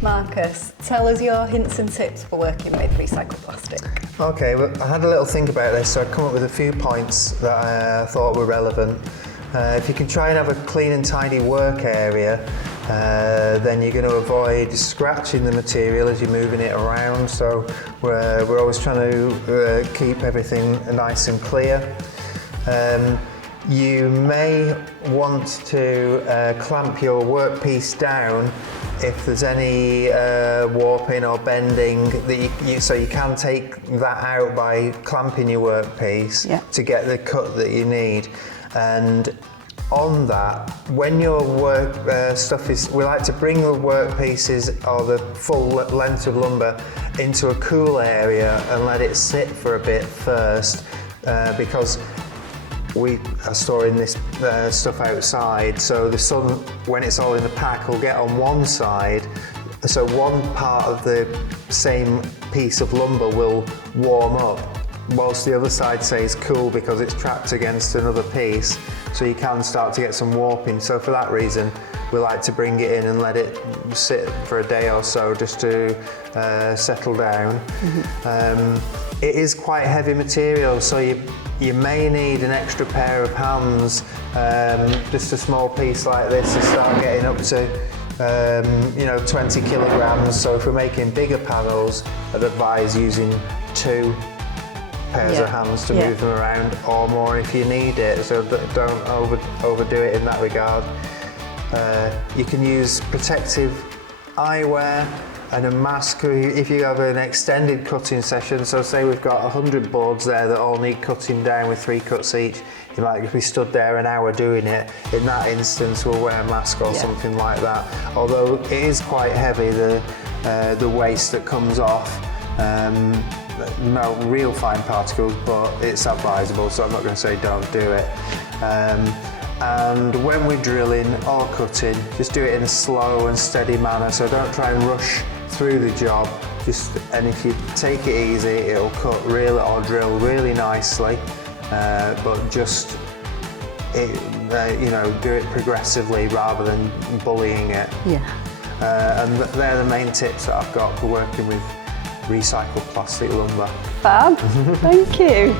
Marcus, tell us your hints and tips for working with recycled plastic. Okay, well, I had a little think about this, so I come up with a few points that I thought were relevant. If you can try and have a clean and tidy work area, then you're going to avoid scratching the material as you're moving it around. So we're always trying to keep everything nice and clear. You may want to clamp your workpiece down if there's any warping or bending that so you can take that out by clamping your workpiece to get the cut that you need. And on that, when your work stuff is, we like to bring the workpieces or the full length of lumber into a cool area and let it sit for a bit first, because we are storing this stuff outside, so the sun, when it's all in the pack, will get on one side, so one part of the same piece of lumber will warm up, whilst the other side stays cool because it's trapped against another piece, so you can start to get some warping. So for that reason, we like to bring it in and let it sit for a day or so just to settle down. It is quite heavy material, so you may need an extra pair of hands, just a small piece like this to start getting up to 20 kilograms. So if we're making bigger panels, I'd advise using 2 pairs of hands to move them around, or more if you need it, so don't overdo it in that regard. You can use protective eyewear and a mask if you have an extended cutting session. So say we've got 100 boards there that all need cutting down with 3 cuts each. You might be stood there an hour doing it. In that instance, we'll wear a mask or something like that. Although it is quite heavy, the waste that comes off. No real fine particles, but it's advisable, so I'm not going to say don't do it. And when we're drilling or cutting, just do it in a slow and steady manner, so don't try and rush through the job. And if you take it easy, it'll cut or drill really nicely, but just do it progressively rather than bullying it. And they're the main tips that I've got for working with recycled plastic lumber. Fab, thank you.